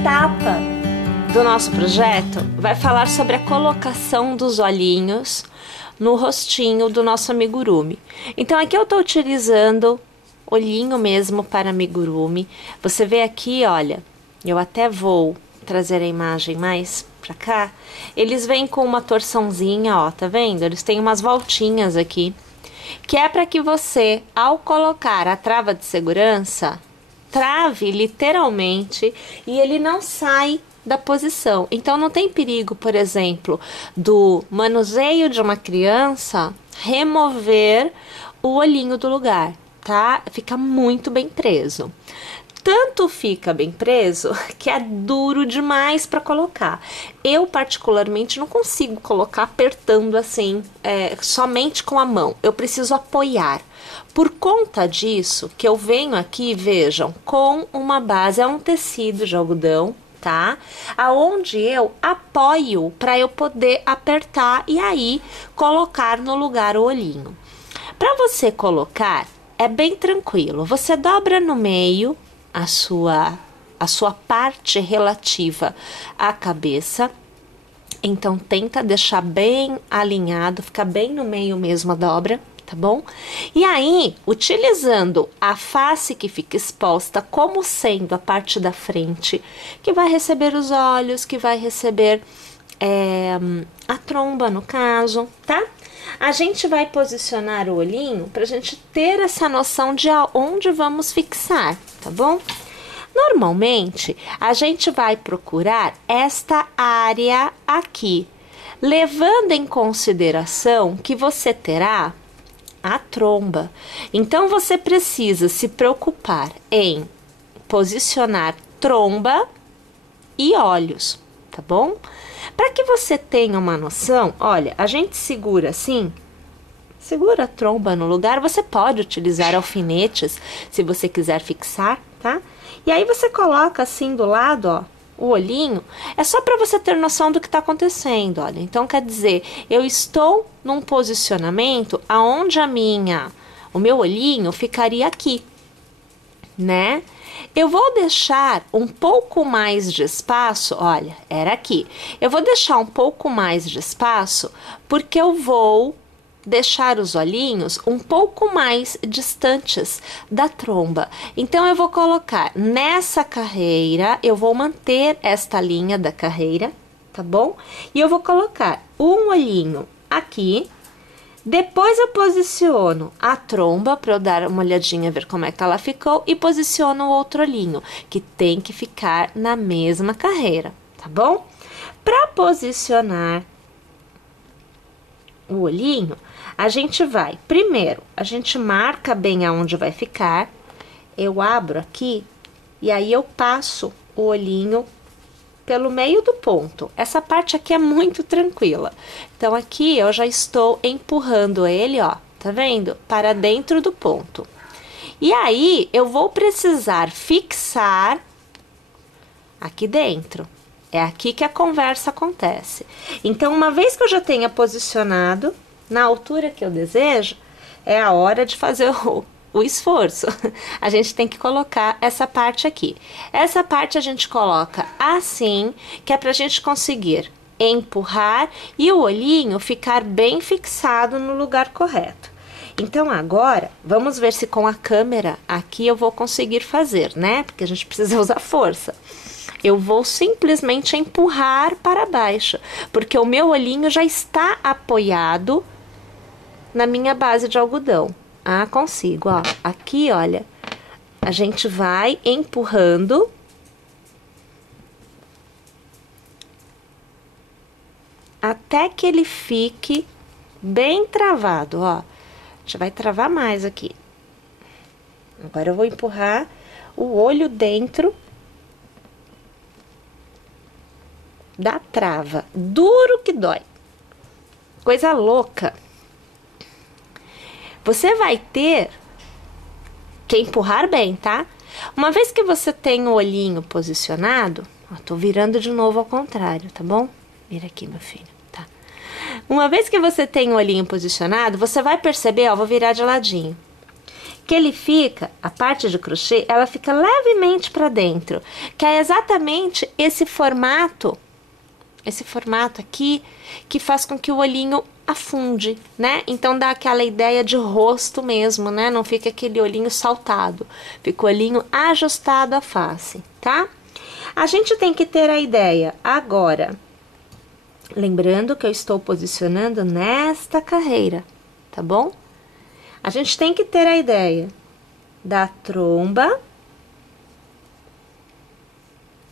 etapa do nosso projeto vai falar sobre a colocação dos olhinhos no rostinho do nosso amigurumi. Então aqui eu estou utilizando olhinho mesmo para amigurumi. Você vê aqui, olha, eu até vou trazer a imagem mais pra cá. Eles vêm com uma torçãozinha, ó, tá vendo? Eles têm umas voltinhas aqui, que é para que você, ao colocar a trava de segurança, trave literalmente e ele não sai da posição. Então não tem perigo, por exemplo, do manuseio de uma criança remover o olhinho do lugar, tá? Fica muito bem preso. Tanto fica bem preso que é duro demais para colocar. Eu particularmente não consigo colocar apertando assim, somente com a mão. Eu preciso apoiar. Por conta disso, que eu venho aqui, vejam, com uma base, é um tecido de algodão, tá? Aonde eu apoio para eu poder apertar e aí colocar no lugar o olhinho. Para você colocar, é bem tranquilo. Você dobra no meio a sua parte relativa à cabeça. Então tenta deixar bem alinhado, ficar bem no meio mesmo a dobra, tá bom? E aí, utilizando a face que fica exposta como sendo a parte da frente, que vai receber os olhos, que vai receber a tromba no caso, tá? A gente vai posicionar o olhinho pra gente ter essa noção de aonde vamos fixar, tá bom? Normalmente, a gente vai procurar esta área aqui, levando em consideração que você terá a tromba. Então, você precisa se preocupar em posicionar tromba e olhos, tá bom? Para que você tenha uma noção, olha, a gente segura assim, segura a tromba no lugar. Você pode utilizar alfinetes se você quiser fixar, tá? E aí você coloca assim do lado, ó, o olhinho. É só para você ter noção do que está acontecendo, olha. Então quer dizer, eu estou num posicionamento aonde o meu olhinho ficaria aqui, né? Eu vou deixar um pouco mais de espaço, olha, era aqui. Eu vou deixar um pouco mais de espaço porque eu vou deixar os olhinhos um pouco mais distantes da tromba. Então eu vou colocar nessa carreira, eu vou manter esta linha da carreira, tá bom? E eu vou colocar um olhinho aqui. Depois eu posiciono a tromba para eu dar uma olhadinha, ver como é que ela ficou, e posiciono o outro olhinho, que tem que ficar na mesma carreira, tá bom? Para posicionar o olhinho, a gente vai, primeiro, a gente marca bem aonde vai ficar, eu abro aqui, e aí eu passo o olhinho pelo meio do ponto. Essa parte aqui é muito tranquila. Então, aqui eu já estou empurrando ele, ó, tá vendo? Para dentro do ponto. E aí, eu vou precisar fixar aqui dentro. É aqui que a conversa acontece. Então, uma vez que eu já tenha posicionado na altura que eu desejo, é a hora de fazer o esforço. A gente tem que colocar essa parte aqui. Essa parte a gente coloca assim, que é pra gente conseguir empurrar e o olhinho ficar bem fixado no lugar correto. Então agora, vamos ver se com a câmera aqui eu vou conseguir fazer, né? Porque a gente precisa usar força. Eu vou simplesmente empurrar para baixo, porque o meu olhinho já está apoiado na minha base de algodão. Ah, consigo, ó. Aqui, olha, a gente vai empurrando até que ele fique bem travado, ó. A gente vai travar mais aqui. Agora eu vou empurrar o olho dentro da trava. Duro que dói. Coisa louca. Você vai ter que empurrar bem, tá? Uma vez que você tem o olhinho posicionado, ó, tô virando de novo ao contrário, tá bom? Vira aqui, meu filho, tá? Uma vez que você tem o olhinho posicionado, você vai perceber, ó, vou virar de ladinho, que ele fica, a parte de crochê, ela fica levemente para dentro, que é exatamente esse formato aqui, que faz com que o olhinho afunde, né? Então dá aquela ideia de rosto mesmo, né? Não fica aquele olhinho saltado, fica o olhinho ajustado à face, tá? A gente tem que ter a ideia agora, lembrando que eu estou posicionando nesta carreira, tá bom? A gente tem que ter a ideia da tromba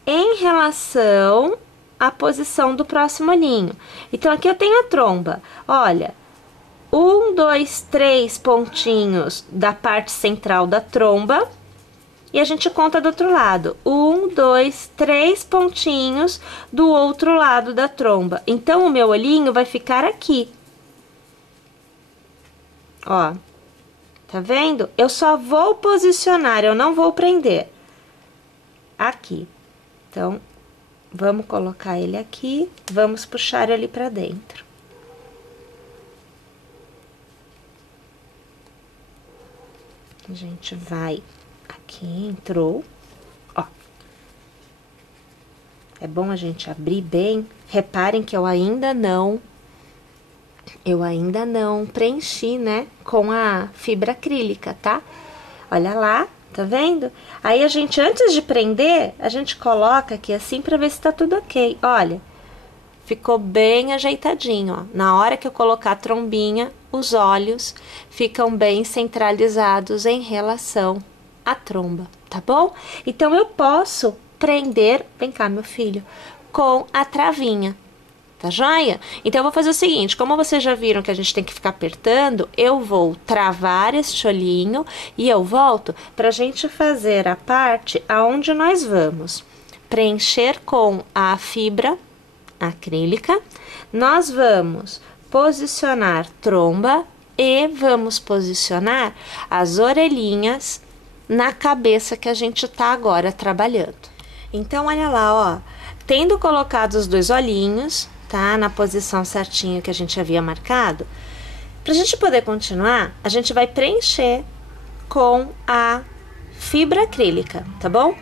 em relação à posição do próximo olhinho. Então, aqui eu tenho a tromba. Olha, 1, 2, 3 pontinhos da parte central da tromba. E a gente conta do outro lado. 1, 2, 3 pontinhos do outro lado da tromba. Então, o meu olhinho vai ficar aqui. Ó, tá vendo? Eu só vou posicionar, eu não vou prender. Aqui. Então, vamos colocar ele aqui, vamos puxar ele pra dentro. A gente vai aqui, entrou, ó. É bom a gente abrir bem. Reparem que eu ainda não preenchi, né, com a fibra acrílica, tá? Olha lá, tá vendo? Aí a gente, antes de prender, a gente coloca aqui assim pra ver se tá tudo ok. Olha, ficou bem ajeitadinho, ó. Na hora que eu colocar a trombinha, os olhos ficam bem centralizados em relação à tromba, tá bom? Então, eu posso prender, vem cá, meu filho, com a travinha. Tá joia? Então, eu vou fazer o seguinte, como vocês já viram que a gente tem que ficar apertando, eu vou travar este olhinho e eu volto pra gente fazer a parte aonde nós vamos preencher com a fibra acrílica, nós vamos posicionar tromba e vamos posicionar as orelhinhas na cabeça que a gente tá agora trabalhando. Então, olha lá, ó, tendo colocado os dois olhinhos, tá? Na posição certinha que a gente havia marcado. Pra gente poder continuar, a gente vai preencher com a fibra acrílica, tá bom?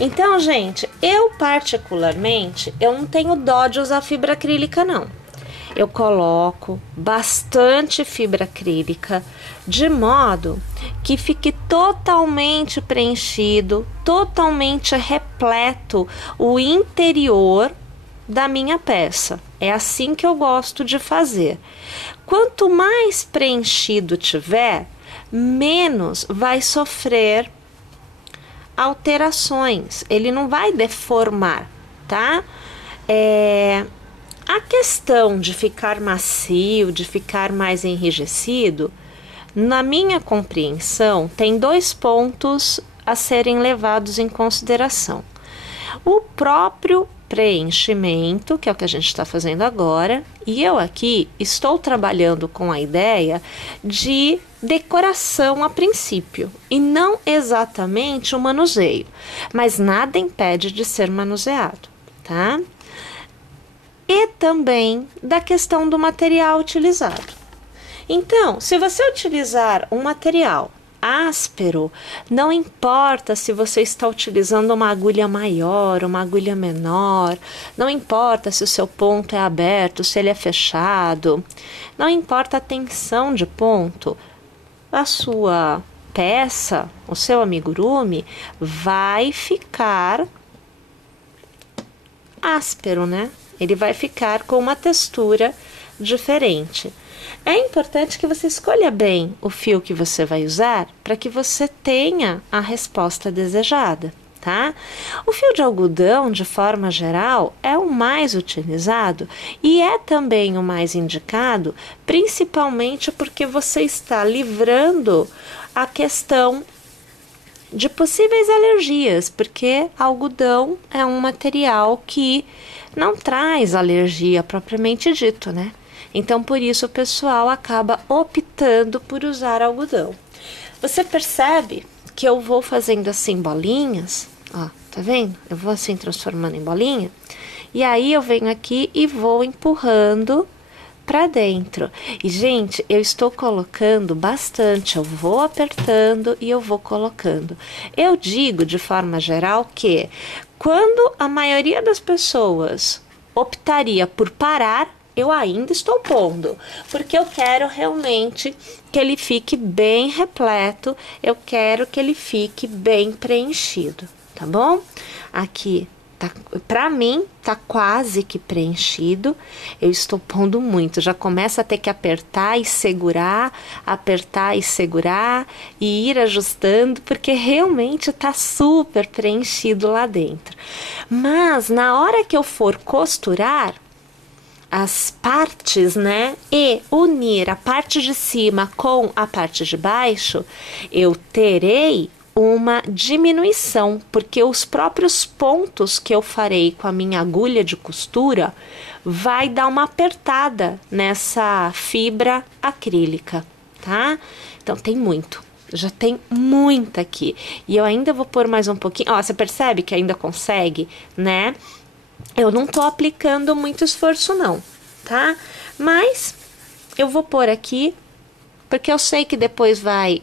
Então, gente, eu particularmente, eu não tenho dó de usar fibra acrílica, não. Eu coloco bastante fibra acrílica, de modo que fique totalmente preenchido, totalmente repleto o interior da minha peça. É assim que eu gosto de fazer. Quanto mais preenchido tiver, menos vai sofrer alterações. Ele não vai deformar, tá? A questão de ficar macio, de ficar mais enrijecido, na minha compreensão, tem 2 pontos a serem levados em consideração. O próprio preenchimento, que é o que a gente está fazendo agora, e eu aqui estou trabalhando com a ideia de decoração a princípio, e não exatamente o manuseio, mas nada impede de ser manuseado, tá? E também da questão do material utilizado. Então, se você utilizar um material áspero, não importa se você está utilizando uma agulha maior, uma agulha menor, não importa se o seu ponto é aberto, se ele é fechado, não importa a tensão de ponto, a sua peça, o seu amigurumi, vai ficar áspero, né? Ele vai ficar com uma textura diferente. É importante que você escolha bem o fio que você vai usar para que você tenha a resposta desejada, tá? O fio de algodão, de forma geral, é o mais utilizado e é também o mais indicado, principalmente porque você está livrando a questão de possíveis alergias, porque algodão é um material que não traz alergia propriamente dito, né? Então, por isso, o pessoal acaba optando por usar algodão. Você percebe que eu vou fazendo assim bolinhas, ó, tá vendo? Eu vou assim transformando em bolinha, e aí eu venho aqui e vou empurrando para dentro. E, gente, eu estou colocando bastante, eu vou apertando e eu vou colocando. Eu digo, de forma geral, que quando a maioria das pessoas optaria por parar, eu ainda estou pondo, porque eu quero realmente que ele fique bem repleto, eu quero que ele fique bem preenchido, tá bom? Aqui, tá, pra mim, tá quase que preenchido, eu estou pondo muito, já começa a ter que apertar e segurar e ir ajustando, porque realmente tá super preenchido lá dentro. Mas, na hora que eu for costurar as partes, né, e unir a parte de cima com a parte de baixo, eu terei uma diminuição, porque os próprios pontos que eu farei com a minha agulha de costura vai dar uma apertada nessa fibra acrílica, tá? Então tem muito. Já tem muita aqui. E eu ainda vou pôr mais um pouquinho. Ó, você percebe que ainda consegue, né? Eu não tô aplicando muito esforço não, tá? Mas eu vou pôr aqui, porque eu sei que depois vai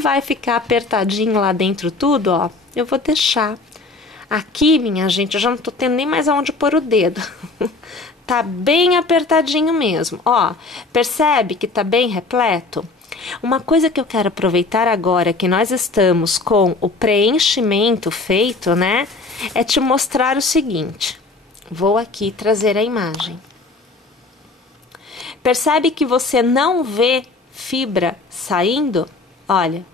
vai ficar apertadinho lá dentro tudo, ó. Eu vou deixar. Aqui, minha gente, eu já não tô tendo nem mais aonde pôr o dedo. Tá bem apertadinho mesmo, ó. Percebe que tá bem repleto? Uma coisa que eu quero aproveitar agora que nós estamos com o preenchimento feito, né? É te mostrar o seguinte. Vou aqui trazer a imagem. Percebe que você não vê fibra saindo? Olha.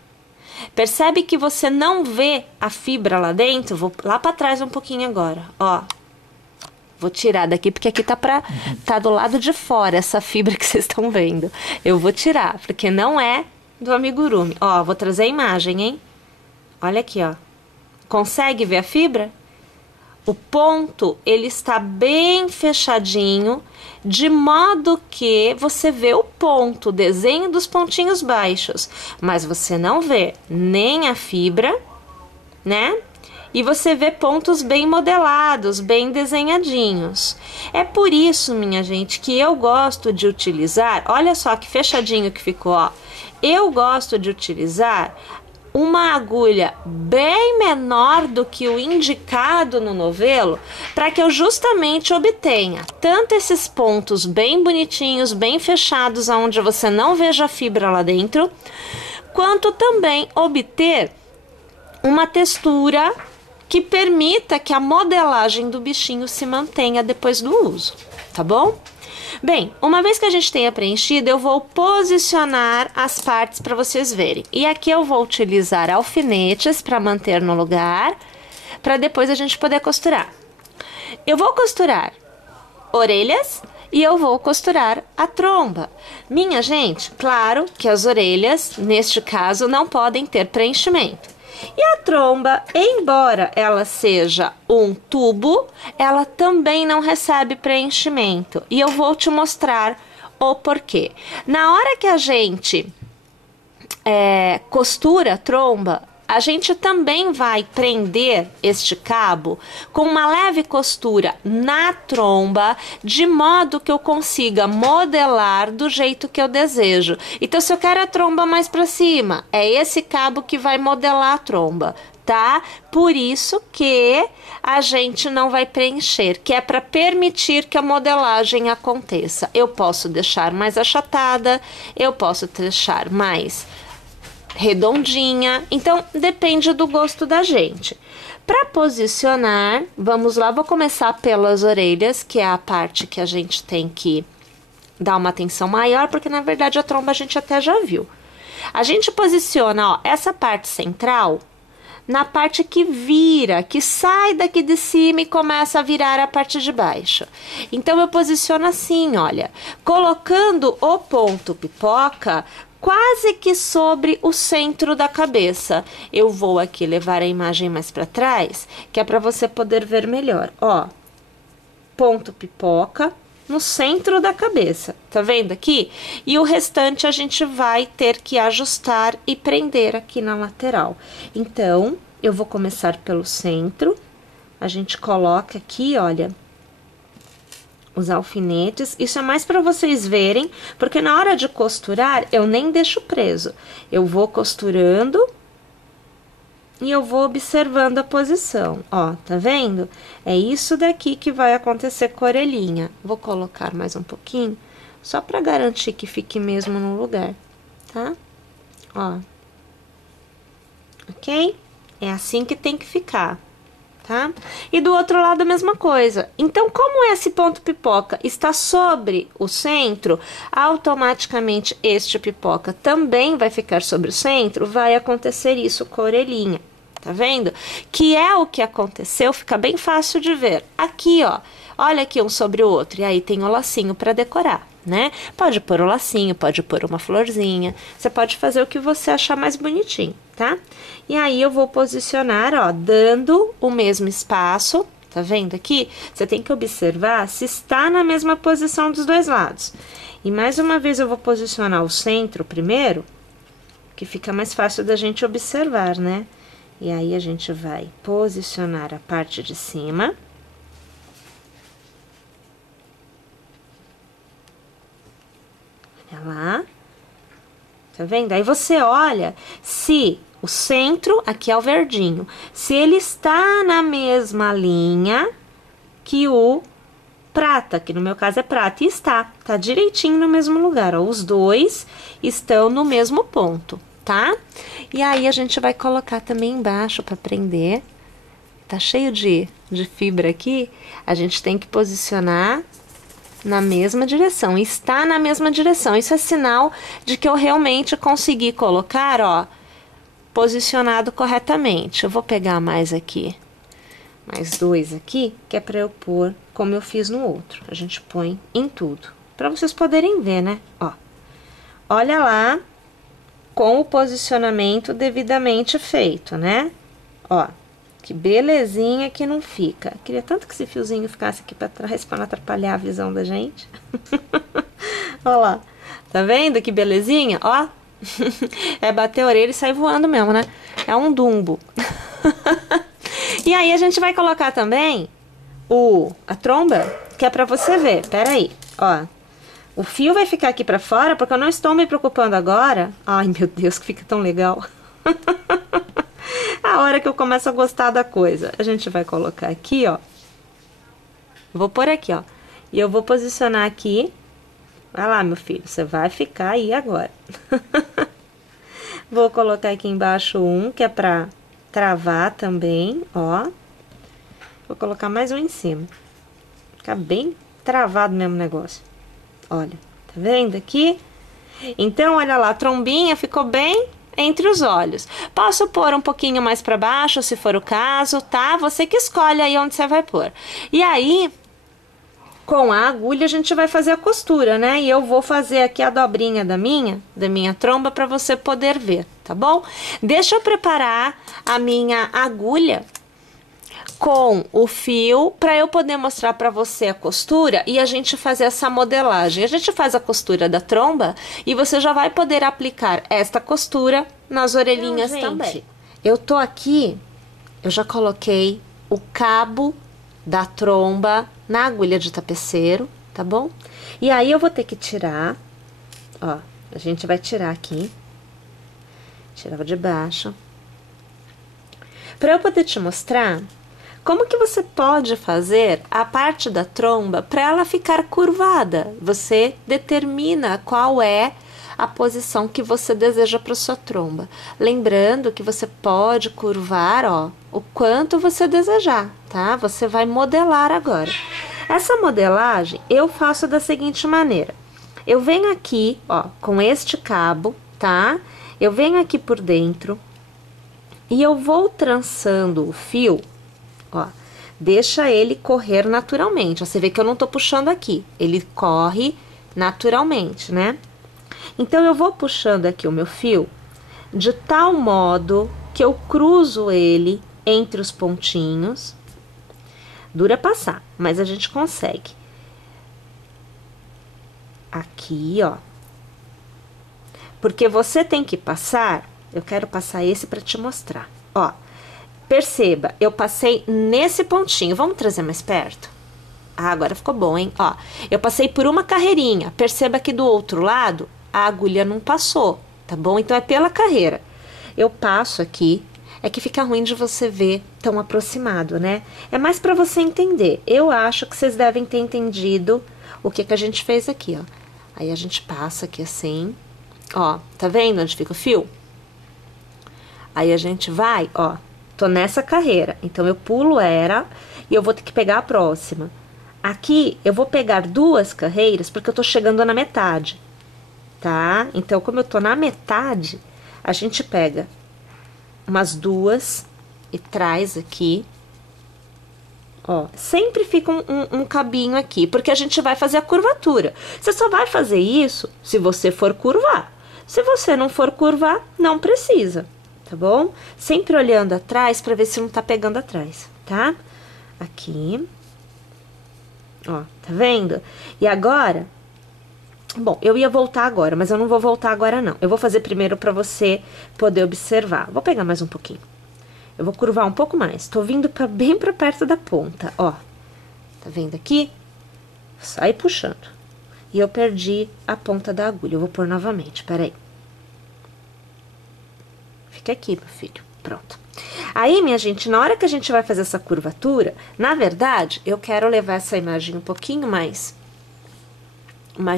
Percebe que você não vê a fibra lá dentro? Vou lá para trás um pouquinho agora, ó. Vou tirar daqui, porque aqui tá do lado de fora essa fibra que vocês estão vendo. Eu vou tirar, porque não é do amigurumi. Ó, vou trazer a imagem, hein? Olha aqui, ó. Consegue ver a fibra? O ponto, ele está bem fechadinho, de modo que você vê o ponto, o desenho dos pontinhos baixos, mas você não vê nem a fibra, né? E você vê pontos bem modelados, bem desenhadinhos. É por isso, minha gente, que eu gosto de utilizar, olha só que fechadinho que ficou, ó. Eu gosto de utilizar uma agulha bem menor do que o indicado no novelo, para que eu justamente obtenha tanto esses pontos bem bonitinhos, bem fechados, onde você não veja a fibra lá dentro, quanto também obter uma textura que permita que a modelagem do bichinho se mantenha depois do uso, tá bom? Bem, uma vez que a gente tenha preenchido, eu vou posicionar as partes para vocês verem. E aqui eu vou utilizar alfinetes para manter no lugar, para depois a gente poder costurar. Eu vou costurar orelhas e eu vou costurar a tromba. Minha gente, claro que as orelhas, neste caso, não podem ter preenchimento. E a tromba, embora ela seja um tubo, ela também não recebe preenchimento. E eu vou te mostrar o porquê. Na hora que a gente costura a tromba, a gente também vai prender este cabo com uma leve costura na tromba, de modo que eu consiga modelar do jeito que eu desejo. Então, se eu quero a tromba mais para cima, é esse cabo que vai modelar a tromba, tá? Por isso que a gente não vai preencher, que é para permitir que a modelagem aconteça. Eu posso deixar mais achatada, eu posso deixar mais redondinha, então depende do gosto da gente. Para posicionar, vamos lá, vou começar pelas orelhas, que é a parte que a gente tem que dar uma atenção maior, porque na verdade a tromba a gente até já viu. A gente posiciona, ó, essa parte central na parte que vira, que sai daqui de cima e começa a virar a parte de baixo. Então eu posiciono assim, olha, colocando o ponto pipoca quase que sobre o centro da cabeça. Eu vou aqui levar a imagem mais para trás, que é para você poder ver melhor. Ó, ponto pipoca no centro da cabeça, tá vendo aqui? E o restante a gente vai ter que ajustar e prender aqui na lateral. Então, eu vou começar pelo centro, a gente coloca aqui, olha, os alfinetes. Isso é mais para vocês verem, porque na hora de costurar eu nem deixo preso. Eu vou costurando e eu vou observando a posição. Ó, tá vendo? É isso daqui que vai acontecer com a orelhinha. Vou colocar mais um pouquinho, só para garantir que fique mesmo no lugar, tá? Ó. Ok? É assim que tem que ficar. Tá? E do outro lado a mesma coisa. Então, como esse ponto pipoca está sobre o centro, automaticamente este pipoca também vai ficar sobre o centro, vai acontecer isso com a orelhinha. Tá vendo? Que é o que aconteceu, fica bem fácil de ver. Aqui, ó, olha aqui um sobre o outro, e aí tem o lacinho para decorar, né? Pode pôr o lacinho, pode pôr uma florzinha, você pode fazer o que você achar mais bonitinho, tá? E aí eu vou posicionar, ó, dando o mesmo espaço, tá vendo aqui? Você tem que observar se está na mesma posição dos dois lados. E mais uma vez eu vou posicionar o centro primeiro, que fica mais fácil da gente observar, né? E aí a gente vai posicionar a parte de cima. Olha lá. Tá vendo? Aí você olha se o centro, aqui é o verdinho, se ele está na mesma linha que o prata, que no meu caso é prata, e tá direitinho no mesmo lugar, ó, os dois estão no mesmo ponto, tá? E aí a gente vai colocar também embaixo para prender, tá cheio de fibra aqui, a gente tem que posicionar na mesma direção, está na mesma direção, isso é sinal de que eu realmente consegui colocar, ó, posicionado corretamente. Eu vou pegar mais aqui, mais dois aqui, que é para eu pôr como eu fiz no outro. A gente põe em tudo, para vocês poderem ver, né? Ó, olha lá, com o posicionamento devidamente feito, né? Ó, que belezinha que não fica. Queria tanto que esse fiozinho ficasse aqui para trás, para não atrapalhar a visão da gente. Ó lá, tá vendo que belezinha? Ó, é bater a orelha e sair voando mesmo, né? É um dumbo. E aí a gente vai colocar também a tromba, que é pra você ver. Pera aí, ó. O fio vai ficar aqui pra fora, porque eu não estou me preocupando agora. Ai, meu Deus, que fica tão legal. A hora que eu começo a gostar da coisa. A gente vai colocar aqui, ó. Vou pôr aqui, ó. E eu vou posicionar aqui. Vai lá, meu filho, você vai ficar aí agora. Vou colocar aqui embaixo um, que é pra travar também, ó. Vou colocar mais um em cima. Fica bem travado mesmo o negócio. Olha, tá vendo aqui? Então, olha lá, a trombinha ficou bem entre os olhos. Posso pôr um pouquinho mais pra baixo, se for o caso, tá? Você que escolhe aí onde você vai pôr. E aí, com a agulha a gente vai fazer a costura, né? E eu vou fazer aqui a dobrinha da minha tromba para você poder ver, tá bom? Deixa eu preparar a minha agulha com o fio para eu poder mostrar para você a costura e a gente fazer essa modelagem. A gente faz a costura da tromba e você já vai poder aplicar esta costura nas orelhinhas também. Eu tô aqui, eu já coloquei o cabo da tromba na agulha de tapeceiro, tá bom? E aí eu vou ter que tirar, ó, a gente vai tirar aqui, tirava de baixo, para eu poder te mostrar como que você pode fazer a parte da tromba para ela ficar curvada. Você determina qual é a posição que você deseja para sua tromba. Lembrando que você pode curvar, ó, o quanto você desejar, tá? Você vai modelar agora. Essa modelagem eu faço da seguinte maneira. Eu venho aqui, ó, com este cabo, tá? Eu venho aqui por dentro e eu vou trançando o fio, ó. Deixa ele correr naturalmente. Ó, você vê que eu não tô puxando aqui. Ele corre naturalmente, né? Então, eu vou puxando aqui o meu fio de tal modo que eu cruzo ele entre os pontinhos. Dura passar, mas a gente consegue. Aqui, ó. Porque você tem que passar, eu quero passar esse para te mostrar. Ó, perceba, eu passei nesse pontinho. Vamos trazer mais perto? Ah, agora ficou bom, hein? Ó, eu passei por uma carreirinha. Perceba que do outro lado, a agulha não passou, tá bom? Então, é pela carreira. Eu passo aqui. É que fica ruim de você ver tão aproximado, né? É mais pra você entender. Eu acho que vocês devem ter entendido o que a gente fez aqui, ó. Aí, a gente passa aqui assim. Ó, tá vendo onde fica o fio? Aí, a gente vai, ó. Tô nessa carreira. Então, eu pulo ela e eu vou ter que pegar a próxima. Aqui, eu vou pegar 2 carreiras porque eu tô chegando na metade, tá? Então, como eu tô na metade, a gente pega umas 2 e traz aqui, ó. Sempre fica um cabinho aqui, porque a gente vai fazer a curvatura. Você só vai fazer isso se você for curvar. Se você não for curvar, não precisa, tá bom? Sempre olhando atrás pra ver se não tá pegando atrás, tá? Aqui. Ó, tá vendo? E agora, bom, eu ia voltar agora, mas eu não vou voltar agora não. Eu vou fazer primeiro pra você poder observar. Vou pegar mais um pouquinho. Eu vou curvar um pouco mais. Tô vindo bem pra perto da ponta, ó. Tá vendo aqui? Sai puxando. E eu perdi a ponta da agulha. Eu vou pôr novamente, peraí. Fica aqui, meu filho. Pronto. Aí, minha gente, na hora que a gente vai fazer essa curvatura, na verdade, eu quero levar essa imagem um pouquinho mais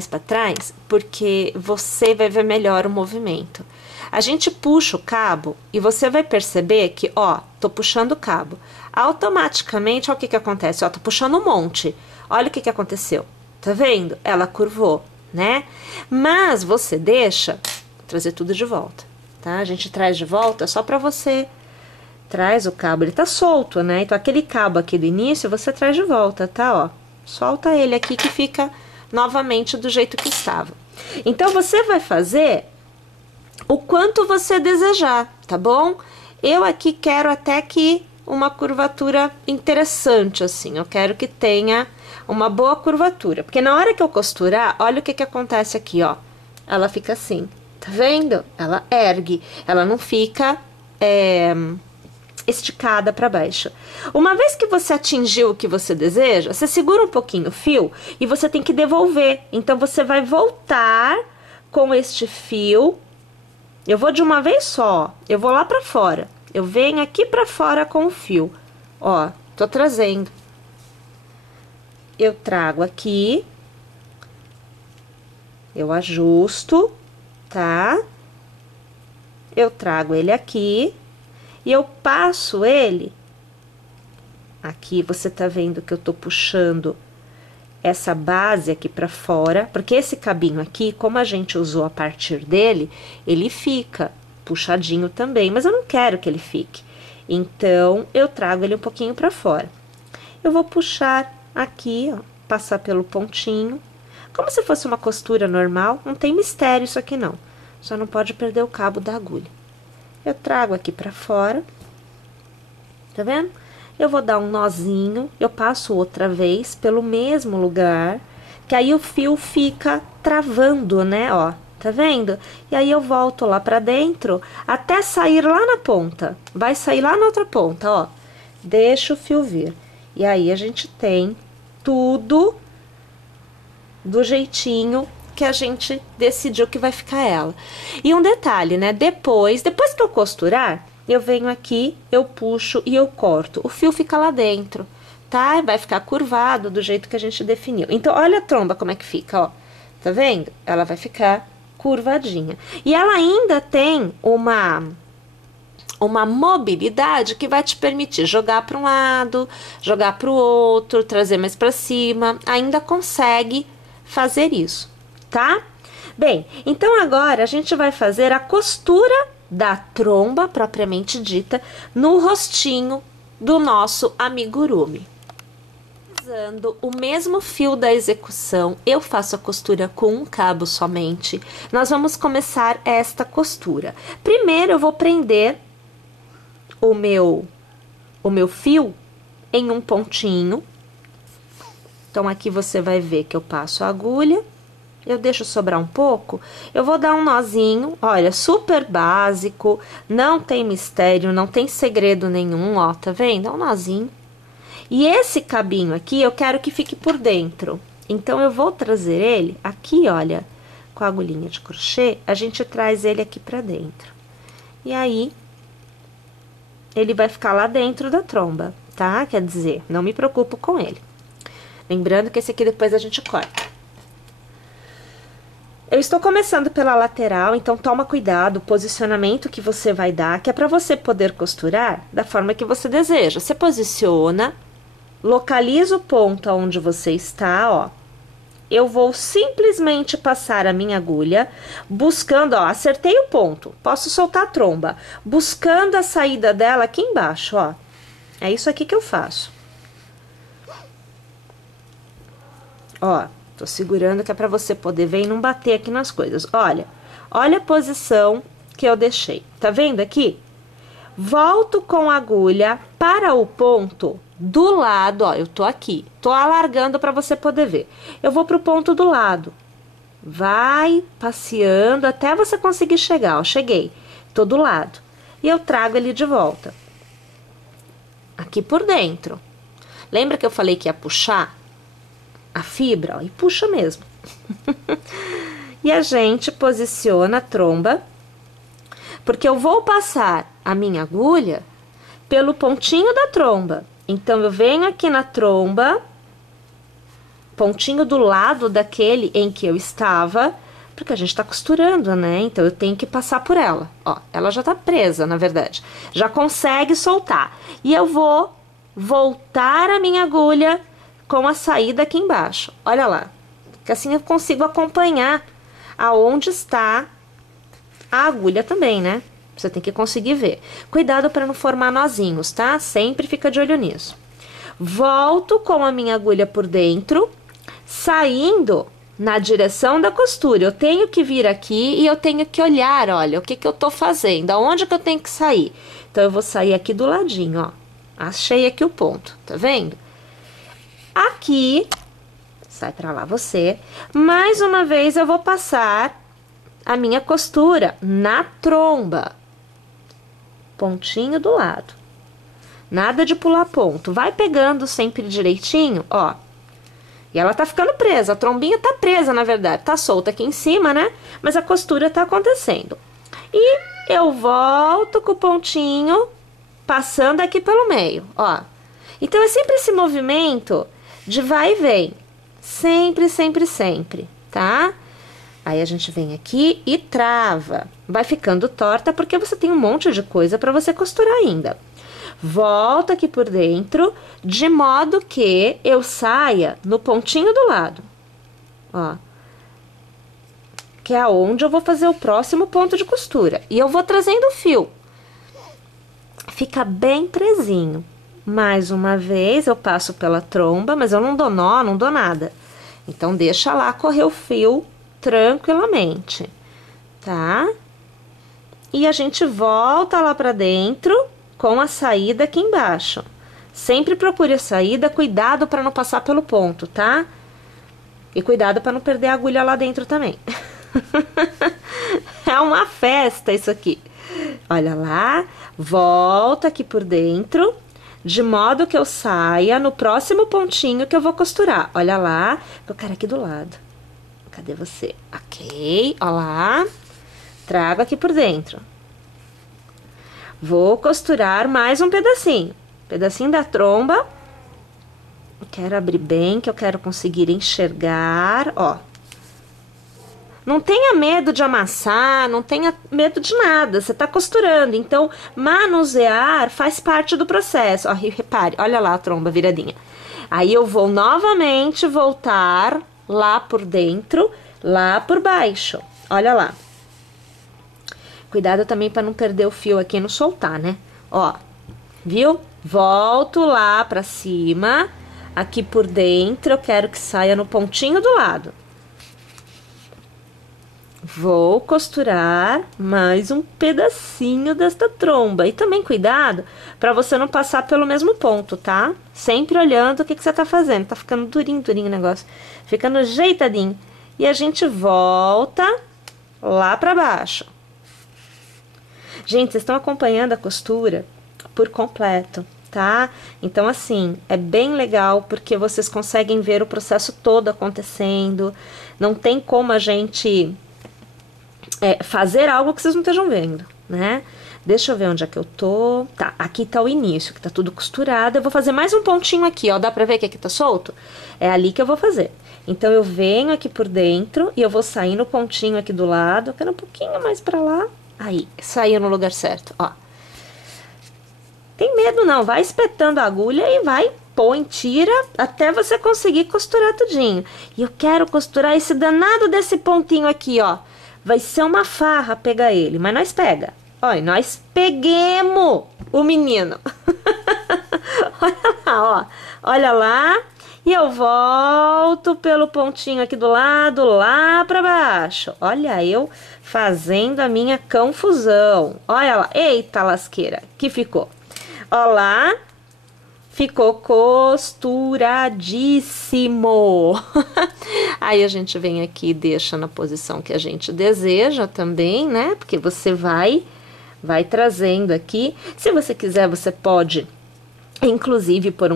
para trás, porque você vai ver melhor o movimento. A gente puxa o cabo e você vai perceber que, ó, tô puxando o cabo. Automaticamente, olha o que acontece, ó, tô puxando um monte. Olha o que aconteceu. Tá vendo? Ela curvou, né? Mas você deixa, vou trazer tudo de volta, tá? A gente traz de volta só pra você. Traz o cabo, ele tá solto, né? Então, aquele cabo aqui do início, você traz de volta, tá? Ó, solta ele aqui que fica novamente do jeito que estava. Então, você vai fazer o quanto você desejar, tá bom? Eu aqui quero até que uma curvatura interessante, assim. Eu quero que tenha uma boa curvatura. Porque na hora que eu costurar, olha o que acontece aqui, ó. Ela fica assim, tá vendo? Ela ergue, ela não fica esticada para baixo. Uma vez que você atingiu o que você deseja, você segura um pouquinho o fio e você tem que devolver. Então, você vai voltar com este fio. Eu vou de uma vez só, eu vou lá para fora. Eu venho aqui para fora com o fio. Ó, tô trazendo. Eu trago aqui. Eu ajusto, tá? Eu trago ele aqui. E eu passo ele, aqui você tá vendo que eu tô puxando essa base aqui pra fora, porque esse cabinho aqui, como a gente usou a partir dele, ele fica puxadinho também, mas eu não quero que ele fique. Então, eu trago ele um pouquinho pra fora. Eu vou puxar aqui, ó, passar pelo pontinho, como se fosse uma costura normal, não tem mistério isso aqui não, só não pode perder o cabo da agulha. Eu trago aqui pra fora, tá vendo? Eu vou dar um nozinho, eu passo outra vez pelo mesmo lugar, que aí o fio fica travando, né, ó, tá vendo? E aí eu volto lá pra dentro, até sair lá na ponta, vai sair lá na outra ponta, ó. Deixa o fio vir. E aí a gente tem tudo do jeitinho que a gente decidiu que vai ficar ela. E um detalhe, né? Depois que eu costurar, eu venho aqui, eu puxo e eu corto. O fio fica lá dentro, tá? Vai ficar curvado do jeito que a gente definiu. Então, olha a tromba como é que fica, ó. Tá vendo? Ela vai ficar curvadinha. E ela ainda tem uma mobilidade que vai te permitir jogar para um lado, jogar para o outro, trazer mais para cima. Ainda consegue fazer isso, tá? Bem, então agora a gente vai fazer a costura da tromba propriamente dita no rostinho do nosso amigurumi. Usando o mesmo fio da execução, eu faço a costura com um cabo somente. Nós vamos começar esta costura. Primeiro eu vou prender o meu fio em um pontinho. Então, aqui você vai ver que eu passo a agulha, eu deixo sobrar um pouco, eu vou dar um nozinho, olha, super básico, não tem mistério, não tem segredo nenhum, ó, tá vendo? É um nozinho. E esse cabinho aqui, eu quero que fique por dentro. Então, eu vou trazer ele aqui, olha, com a agulhinha de crochê, a gente traz ele aqui pra dentro. E aí, ele vai ficar lá dentro da tromba, tá? Quer dizer, não me preocupo com ele. Lembrando que esse aqui depois a gente corta. Eu estou começando pela lateral, então toma cuidado, o posicionamento que você vai dar, que é para você poder costurar da forma que você deseja. Você posiciona, localiza o ponto onde você está, ó. Eu vou simplesmente passar a minha agulha, buscando, ó, acertei o ponto, posso soltar a tromba, buscando a saída dela aqui embaixo, ó. É isso aqui que eu faço. Ó, tô segurando que é pra você poder ver e não bater aqui nas coisas. Olha, olha a posição que eu deixei. Tá vendo aqui? Volto com a agulha para o ponto do lado, ó, eu tô aqui. Tô alargando pra você poder ver. Eu vou pro ponto do lado. Vai passeando até você conseguir chegar, ó, cheguei. Tô do lado. E eu trago ele de volta. Aqui por dentro. Lembra que eu falei que ia puxar a fibra, ó, e puxa mesmo. E a gente posiciona a tromba, porque eu vou passar a minha agulha pelo pontinho da tromba. Então, eu venho aqui na tromba, pontinho do lado daquele em que eu estava, porque a gente tá costurando, né? Então, eu tenho que passar por ela. Ó, ela já tá presa, na verdade. Já consegue soltar. E eu vou voltar a minha agulha com a saída aqui embaixo. Olha lá. Que assim eu consigo acompanhar aonde está a agulha também, né? Você tem que conseguir ver. Cuidado para não formar nozinhos, tá? Sempre fica de olho nisso. Volto com a minha agulha por dentro, saindo na direção da costura. Eu tenho que vir aqui e eu tenho que olhar, olha, o que que eu tô fazendo, aonde que eu tenho que sair. Então, eu vou sair aqui do ladinho, ó. Achei aqui o ponto, tá vendo? Aqui, sai pra lá você. Mais uma vez, eu vou passar a minha costura na tromba. Pontinho do lado. Nada de pular ponto. Vai pegando sempre direitinho, ó. E ela tá ficando presa. A trombinha tá presa, na verdade. Tá solta aqui em cima, né? Mas a costura tá acontecendo. E eu volto com o pontinho, passando aqui pelo meio, ó. Então, é sempre esse movimento de vai e vem. Sempre, sempre, sempre, tá? Aí, a gente vem aqui e trava. Vai ficando torta porque você tem um monte de coisa pra você costurar ainda. Volta aqui por dentro, de modo que eu saia no pontinho do lado. Ó. Que é onde eu vou fazer o próximo ponto de costura. E eu vou trazendo o fio. Fica bem presinho. Mais uma vez, eu passo pela tromba, mas eu não dou nó, não dou nada. Então, deixa lá correr o fio tranquilamente, tá? E a gente volta lá pra dentro com a saída aqui embaixo. Sempre procure a saída, cuidado para não passar pelo ponto, tá? E cuidado para não perder a agulha lá dentro também. É uma festa isso aqui. Olha lá, volta aqui por dentro, de modo que eu saia no próximo pontinho que eu vou costurar. Olha lá, eu quero aqui do lado. Cadê você? Ok, olha lá. Trago aqui por dentro. Vou costurar mais um pedacinho. Pedacinho da tromba. Quero abrir bem, que eu quero conseguir enxergar, ó. Não tenha medo de amassar, não tenha medo de nada, você tá costurando. Então, manusear faz parte do processo. Ó, repare, olha lá a tromba viradinha. Aí, eu vou novamente voltar lá por dentro, lá por baixo. Olha lá. Cuidado também para não perder o fio aqui e não soltar, né? Ó, viu? Volto lá pra cima, aqui por dentro, eu quero que saia no pontinho do lado. Vou costurar mais um pedacinho desta tromba. E também cuidado para você não passar pelo mesmo ponto, tá? Sempre olhando o que você tá fazendo. Tá ficando durinho, durinho o negócio. Ficando ajeitadinho. E a gente volta lá pra baixo. Gente, vocês estão acompanhando a costura por completo. tá? Então, assim, é bem legal porque vocês conseguem ver o processo todo acontecendo. Não tem como a gente fazer algo que vocês não estejam vendo, né? Deixa eu ver onde é que eu tô. Tá, aqui tá o início, que tá tudo costurado. Eu vou fazer mais um pontinho aqui, ó. Dá pra ver que aqui tá solto? É ali que eu vou fazer. Então, eu venho aqui por dentro e eu vou sair no pontinho aqui do lado. Eu quero um pouquinho mais pra lá. Aí, saiu no lugar certo, ó. Tem medo não, vai espetando a agulha e vai, põe, tira, até você conseguir costurar tudinho. E eu quero costurar esse danado desse pontinho aqui, ó. Vai ser uma farra pegar ele, mas nós pega. Olha, nós peguemos o menino. Olha lá, ó. Olha lá. E eu volto pelo pontinho aqui do lado, lá pra baixo. Olha eu fazendo a minha confusão. Olha lá. Eita lasqueira, que ficou. Olha lá. Ficou costuradíssimo. Aí a gente vem aqui e deixa na posição que a gente deseja também, né? Porque você vai trazendo aqui. Se você quiser, você pode, inclusive, pôr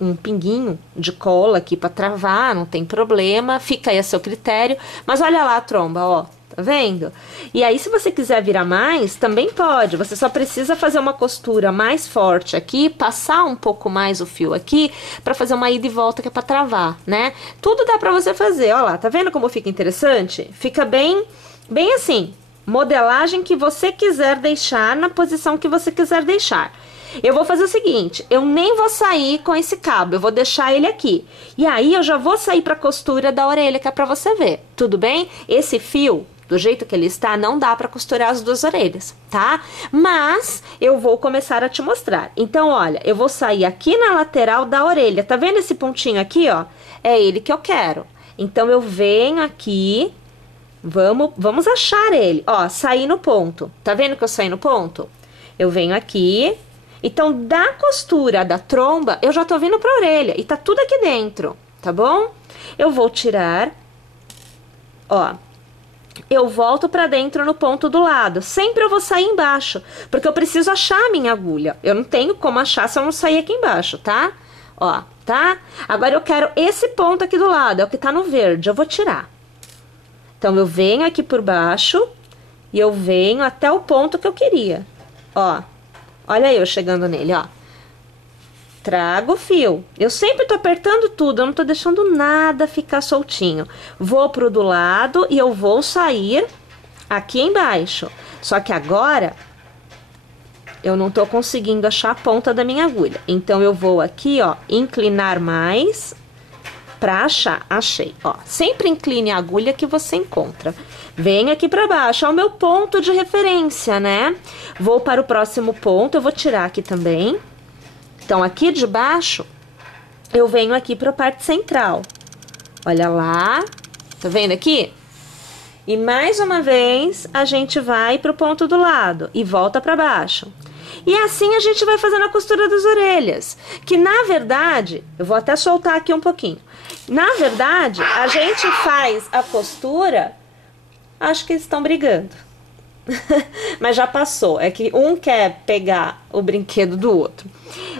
um pinguinho de cola aqui pra travar, não tem problema. Fica aí a seu critério. Mas olha lá a tromba, ó. Tá vendo? E aí, se você quiser virar mais, também pode. Você só precisa fazer uma costura mais forte aqui, passar um pouco mais o fio aqui, pra fazer uma ida e volta que é pra travar, né? Tudo dá pra você fazer. Ó lá, tá vendo como fica interessante? Fica bem assim, modelagem que você quiser deixar, na posição que você quiser deixar. Eu vou fazer o seguinte, eu nem vou sair com esse cabo, eu vou deixar ele aqui. E aí, eu já vou sair pra costura da orelha, que é pra você ver. Tudo bem? Esse fio, do jeito que ele está, não dá para costurar as duas orelhas, tá? Mas eu vou começar a te mostrar. Então, olha, eu vou sair aqui na lateral da orelha. Tá vendo esse pontinho aqui, ó? É ele que eu quero. Então, eu venho aqui, vamos achar ele. Ó, saí no ponto. Tá vendo que eu saí no ponto? Eu venho aqui. Então, da costura da tromba, eu já tô vindo pra orelha. E tá tudo aqui dentro, tá bom? Eu vou tirar, ó. Eu volto pra dentro no ponto do lado. Sempre eu vou sair embaixo, porque eu preciso achar a minha agulha. Eu não tenho como achar se eu não sair aqui embaixo, tá? Ó, tá? Agora eu quero esse ponto aqui do lado, é o que tá no verde, eu vou tirar. Então, eu venho aqui por baixo e eu venho até o ponto que eu queria. Ó, olha eu chegando nele, ó. Trago o fio. Eu sempre tô apertando tudo, eu não tô deixando nada ficar soltinho. Vou pro do lado e eu vou sair aqui embaixo. Só que agora eu não tô conseguindo achar a ponta da minha agulha. Então, eu vou aqui, ó, inclinar mais pra achar. Achei, ó. Sempre incline a agulha que você encontra. Venho aqui pra baixo, é o meu ponto de referência, né? Vou para o próximo ponto, eu vou tirar aqui também. Então, aqui de baixo, eu venho aqui para a parte central. Olha lá, tá vendo aqui? E mais uma vez, a gente vai pro ponto do lado e volta para baixo. E assim a gente vai fazendo a costura das orelhas. Que, na verdade, eu vou até soltar aqui um pouquinho. Na verdade, a gente faz a costura... Acho que eles estão brigando. Mas já passou, é que um quer pegar o brinquedo do outro.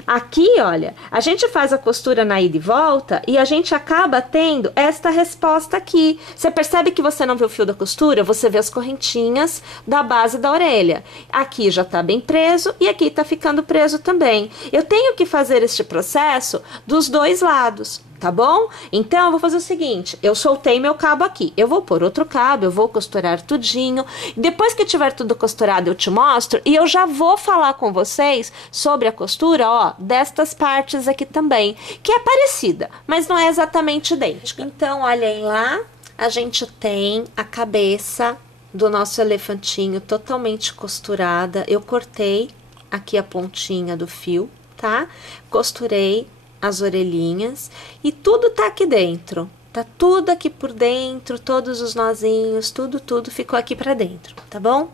Aqui, olha, a gente faz a costura na ida e volta e a gente acaba tendo esta resposta aqui. Você percebe que você não vê o fio da costura? Você vê as correntinhas da base da orelha. Aqui já tá bem preso e aqui tá ficando preso também. Eu tenho que fazer este processo dos dois lados. Tá bom? Então, eu vou fazer o seguinte, eu soltei meu cabo aqui, eu vou pôr outro cabo, eu vou costurar tudinho, depois que tiver tudo costurado eu te mostro e eu já vou falar com vocês sobre a costura, ó, destas partes aqui também, que é parecida, mas não é exatamente idêntica. Então, olhem lá, a gente tem a cabeça do nosso elefantinho totalmente costurada, eu cortei aqui a pontinha do fio, tá? Costurei as orelhinhas e tudo tá aqui dentro, tá tudo aqui por dentro, todos os nozinhos, tudo ficou aqui pra dentro, tá bom?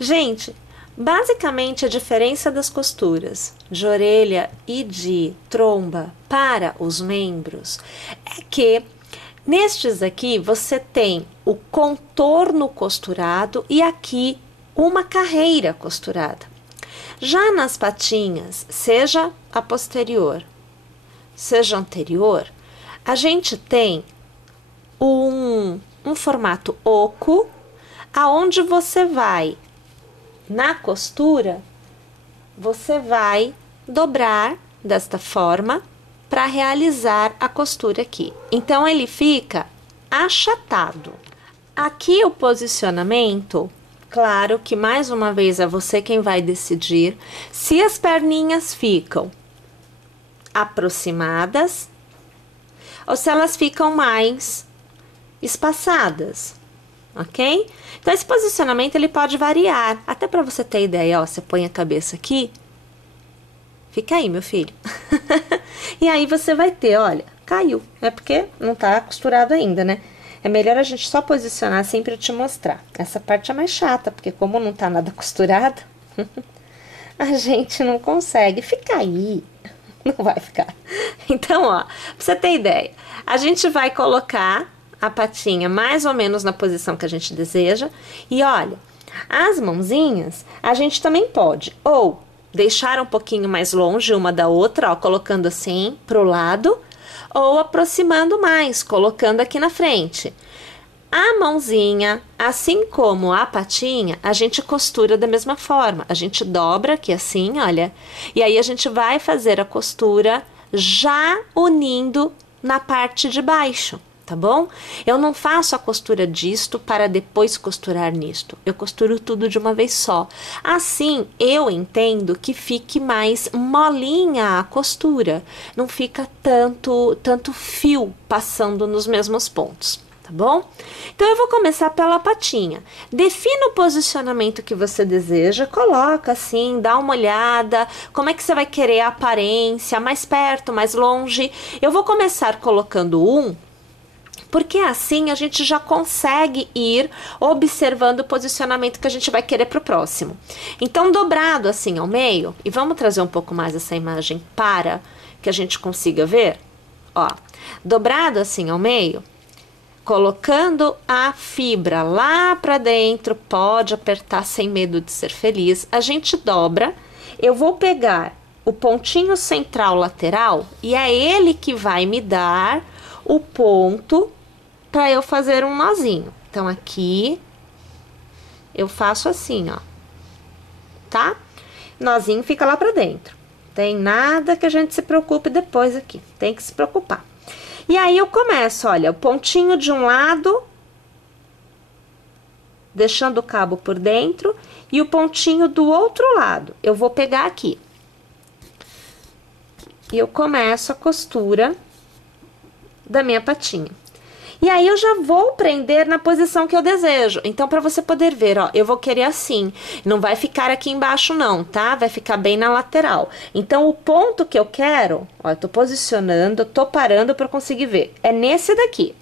Gente, basicamente a diferença das costuras de orelha e de tromba para os membros é que nestes aqui você tem o contorno costurado e aqui uma carreira costurada. Já nas patinhas, seja a posterior, seja anterior, a gente tem um formato oco, aonde você vai, na costura, você vai dobrar desta forma para realizar a costura aqui. Então, ele fica achatado. Aqui o posicionamento, claro que mais uma vez é você quem vai decidir se as perninhas ficam aproximadas ou se elas ficam mais espaçadas, ok? Então, esse posicionamento ele pode variar, até para você ter ideia, ó, você põe a cabeça aqui, fica aí, meu filho. E aí você vai ter, olha, caiu, é porque não tá costurado ainda, né? É melhor a gente só posicionar assim pra te mostrar. Essa parte é mais chata, porque como não tá nada costurado, a gente não consegue. Fica aí, não vai ficar. Então, ó, pra você ter ideia, a gente vai colocar a patinha mais ou menos na posição que a gente deseja. E olha, as mãozinhas, a gente também pode ou deixar um pouquinho mais longe uma da outra, ó, colocando assim pro lado, ou aproximando mais, colocando aqui na frente. A mãozinha, assim como a patinha, a gente costura da mesma forma. A gente dobra aqui assim, olha, e aí a gente vai fazer a costura já unindo na parte de baixo, tá bom? Eu não faço a costura disto para depois costurar nisto. Eu costuro tudo de uma vez só. Assim, eu entendo que fique mais molinha a costura. Não fica tanto fio passando nos mesmos pontos, tá bom? Então, eu vou começar pela patinha. Defina o posicionamento que você deseja, coloca assim, dá uma olhada, como é que você vai querer a aparência, mais perto, mais longe. Eu vou começar colocando porque assim a gente já consegue ir observando o posicionamento que a gente vai querer para o próximo. Então, dobrado assim ao meio, e vamos trazer um pouco mais essa imagem para que a gente consiga ver, ó, dobrado assim ao meio, colocando a fibra lá para dentro, pode apertar sem medo de ser feliz, a gente dobra, eu vou pegar o pontinho central lateral e é ele que vai me dar o ponto para eu fazer um nozinho. Então, aqui eu faço assim, ó, tá? Nozinho fica lá pra dentro. Tem nada que a gente se preocupe depois aqui, tem que se preocupar. E aí eu começo, olha, o pontinho de um lado, deixando o cabo por dentro, e o pontinho do outro lado. Eu vou pegar aqui. E eu começo a costura da minha patinha. E aí, eu já vou prender na posição que eu desejo. Então, para você poder ver, ó, eu vou querer assim. Não vai ficar aqui embaixo, não, tá? Vai ficar bem na lateral. Então, o ponto que eu quero, ó, eu tô posicionando, tô parando para conseguir ver. É nesse daqui,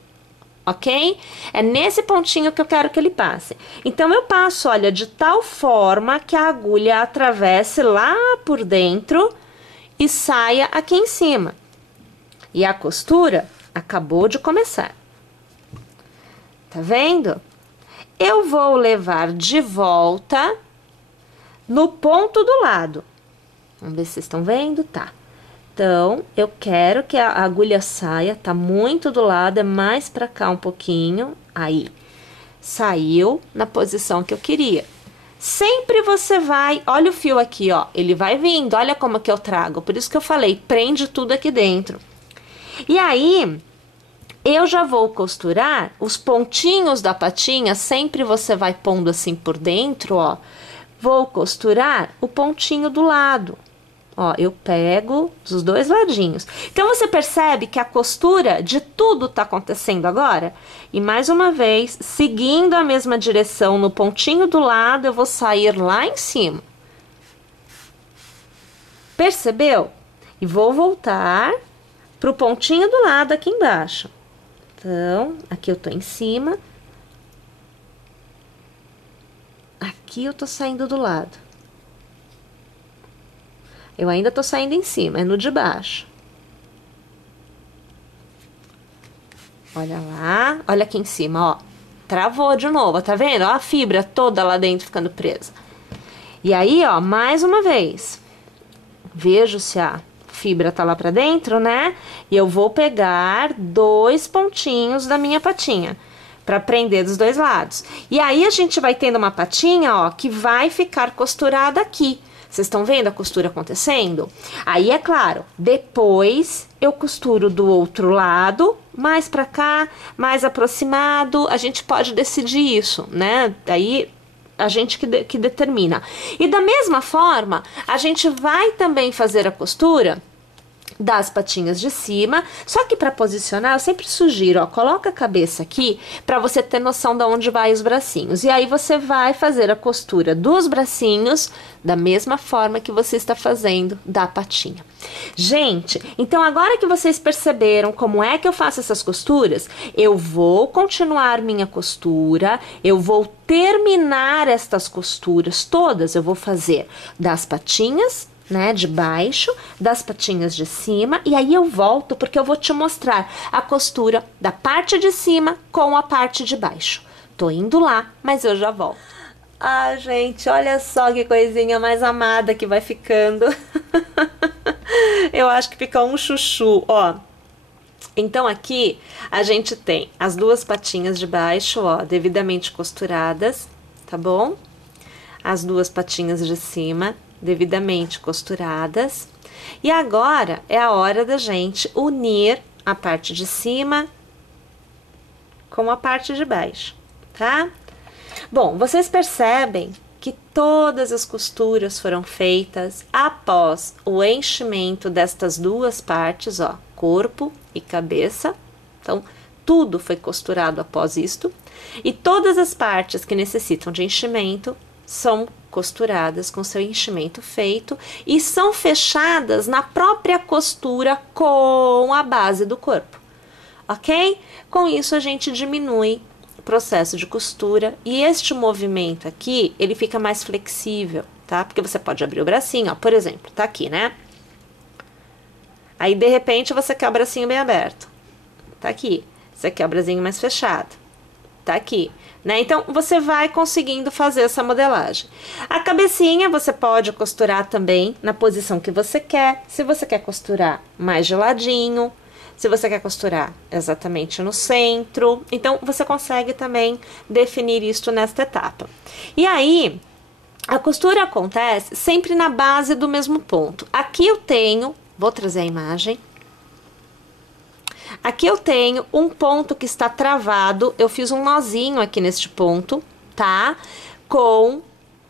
ok? É nesse pontinho que eu quero que ele passe. Então, eu passo, olha, de tal forma que a agulha atravesse lá por dentro e saia aqui em cima. E a costura acabou de começar. Tá vendo? Eu vou levar de volta no ponto do lado. Vamos ver se vocês estão vendo, tá? Então, eu quero que a agulha saia, tá muito do lado, é mais pra cá um pouquinho. Aí, saiu na posição que eu queria. Sempre você vai, olha o fio aqui, ó, ele vai vindo, olha como que eu trago. Por isso que eu falei, prende tudo aqui dentro. E aí, eu já vou costurar os pontinhos da patinha, sempre você vai pondo assim por dentro, ó. Vou costurar o pontinho do lado. Ó, eu pego dos dois ladinhos. Então, você percebe que a costura de tudo tá acontecendo agora? E mais uma vez, seguindo a mesma direção no pontinho do lado, eu vou sair lá em cima. Percebeu? E vou voltar pro pontinho do lado aqui embaixo. Então, aqui eu tô em cima. Aqui eu tô saindo do lado. Eu ainda tô saindo em cima, é no de baixo. Olha lá, olha aqui em cima, ó. Travou de novo, tá vendo? Ó a fibra toda lá dentro ficando presa. E aí, ó, mais uma vez, vejo se a fibra tá lá pra dentro, né? E eu vou pegar 2 pontinhos da minha patinha pra prender dos 2 lados. E aí a gente vai tendo uma patinha, ó, que vai ficar costurada aqui. Vocês estão vendo a costura acontecendo? Aí, é claro, depois eu costuro do outro lado, mais pra cá, mais aproximado. A gente pode decidir isso, né? Daí a gente que determina. E da mesma forma, a gente vai também fazer a costura das patinhas de cima, só que para posicionar eu sempre sugiro, ó, coloca a cabeça aqui para você ter noção de onde vai os bracinhos, e aí você vai fazer a costura dos bracinhos da mesma forma que você está fazendo da patinha. Gente, então agora que vocês perceberam como é que eu faço essas costuras, eu vou continuar minha costura, eu vou terminar estas costuras todas, eu vou fazer das patinhas, né, de baixo, das patinhas de cima, e aí eu volto porque eu vou te mostrar a costura da parte de cima com a parte de baixo. Tô indo lá, mas eu já volto. Ah, gente, olha só que coisinha mais amada que vai ficando. Eu acho que fica um chuchu, ó. Então aqui a gente tem as 2 patinhas de baixo, ó, devidamente costuradas, tá bom? As 2 patinhas de cima devidamente costuradas. E agora é a hora da gente unir a parte de cima com a parte de baixo, tá? Bom, vocês percebem que todas as costuras foram feitas após o enchimento destas 2 partes, ó, corpo e cabeça. Então, tudo foi costurado após isto. E todas as partes que necessitam de enchimento são costuradas com seu enchimento feito e são fechadas na própria costura com a base do corpo, ok? Com isso a gente diminui o processo de costura e este movimento aqui, ele fica mais flexível, tá? Porque você pode abrir o bracinho, ó, por exemplo, tá aqui, né? Aí de repente você quer o bracinho bem aberto, tá aqui. Você quer o bracinho mais fechado, tá aqui. Né? Então, você vai conseguindo fazer essa modelagem. A cabecinha você pode costurar também na posição que você quer. Se você quer costurar mais de ladinho, se você quer costurar exatamente no centro. Então, você consegue também definir isso nesta etapa. E aí, a costura acontece sempre na base do mesmo ponto. Aqui eu tenho, vou trazer a imagem. Aqui eu tenho um ponto que está travado, eu fiz um nozinho aqui neste ponto, tá? Com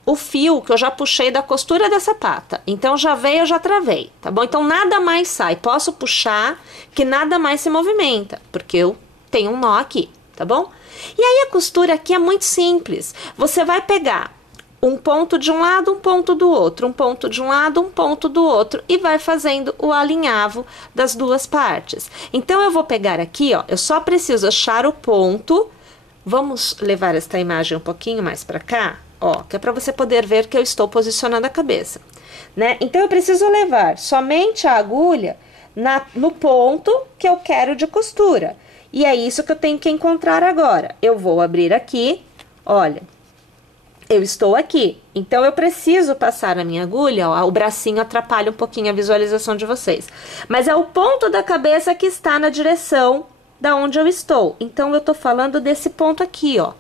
o fio que eu já puxei da costura dessa pata. Então, já veio, eu já travei, tá bom? Então, nada mais sai. Posso puxar que nada mais se movimenta, porque eu tenho um nó aqui, tá bom? E aí, a costura aqui é muito simples. Você vai pegar um ponto de um lado, um ponto do outro, um ponto de um lado, um ponto do outro, e vai fazendo o alinhavo das 2 partes. Então, eu vou pegar aqui, ó, eu só preciso achar o ponto. Vamos levar esta imagem um pouquinho mais pra cá, ó, que é pra você poder ver que eu estou posicionando a cabeça, né? Então, eu preciso levar somente a agulha no ponto que eu quero de costura. E é isso que eu tenho que encontrar agora. Eu vou abrir aqui, olha. Eu estou aqui, então eu preciso passar a minha agulha, ó, o bracinho atrapalha um pouquinho a visualização de vocês. Mas é o ponto da cabeça que está na direção da onde eu estou. Então, eu tô falando desse ponto aqui, ó.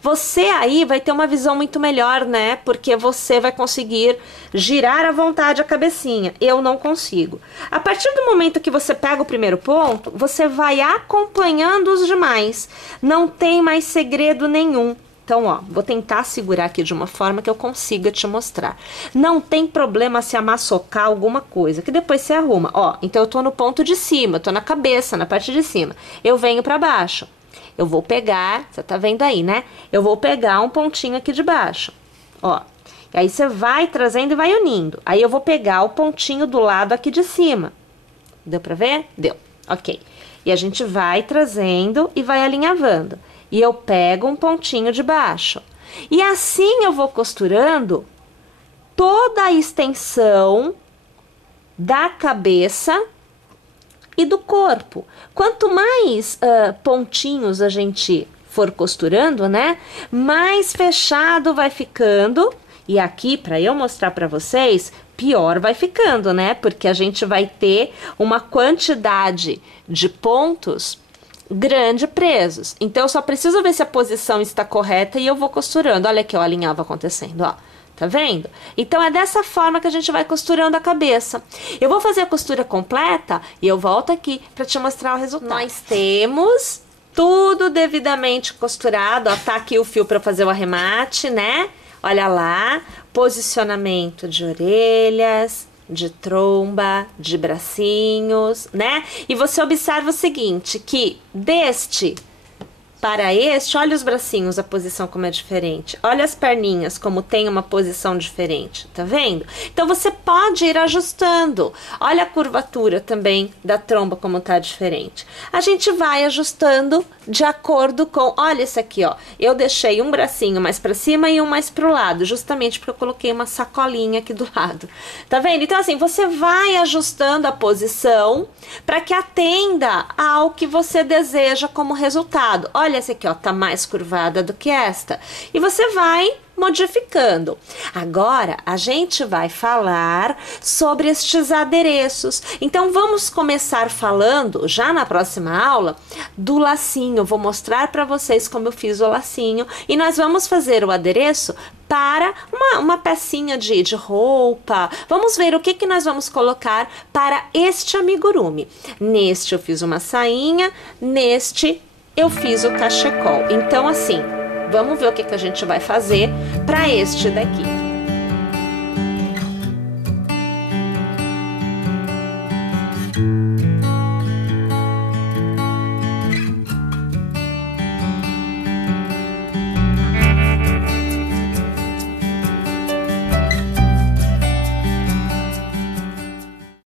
Você aí vai ter uma visão muito melhor, né? Porque você vai conseguir girar à vontade a cabecinha. Eu não consigo. A partir do momento que você pega o primeiro ponto, você vai acompanhando os demais. Não tem mais segredo nenhum. Então, ó, vou tentar segurar aqui de uma forma que eu consiga te mostrar. Não tem problema se amassocar alguma coisa, que depois você arruma. Ó, então eu tô no ponto de cima, eu tô na cabeça, na parte de cima. Eu venho pra baixo. Eu vou pegar, você tá vendo aí, né? Eu vou pegar um pontinho aqui de baixo, ó. E aí você vai trazendo e vai unindo. Aí eu vou pegar o pontinho do lado aqui de cima. Deu pra ver? Deu. Ok. E a gente vai trazendo e vai alinhavando. E eu pego um pontinho de baixo. E assim eu vou costurando toda a extensão da cabeça e do corpo. Quanto mais pontinhos a gente for costurando, né? Mais fechado vai ficando E aqui, para eu mostrar para vocês, pior vai ficando, né? Porque a gente vai ter uma quantidade de pontos grande presos. Então, eu só preciso ver se a posição está correta e eu vou costurando. Olha aqui, ó, a alinhava acontecendo, ó. Tá vendo? Então, é dessa forma que a gente vai costurando a cabeça. Eu vou fazer a costura completa e eu volto aqui para te mostrar o resultado. Nós temos tudo devidamente costurado, ó. Tá aqui o fio para fazer o arremate, né? Olha lá, posicionamento de orelhas, de tromba, de bracinhos, né? E você observa o seguinte, que deste para este, olha os bracinhos, a posição como é diferente. Olha as perninhas, como tem uma posição diferente, tá vendo? Então, você pode ir ajustando. Olha a curvatura também da tromba, como tá diferente. A gente vai ajustando de acordo com... Olha esse aqui, ó. Eu deixei um bracinho mais para cima e um mais pro lado, justamente porque eu coloquei uma sacolinha aqui do lado. Tá vendo? Então, assim, você vai ajustando a posição para que atenda ao que você deseja como resultado. Olha essa aqui, ó, tá mais curvada do que esta. E você vai modificando. Agora, a gente vai falar sobre estes adereços. Então, vamos começar falando, já na próxima aula, do lacinho. Vou mostrar para vocês como eu fiz o lacinho. E nós vamos fazer o adereço para uma pecinha de roupa. Vamos ver o que que nós vamos colocar para este amigurumi. Neste eu fiz uma sainha, neste eu fiz o cachecol. Então, assim, vamos ver o que que a gente vai fazer para este daqui.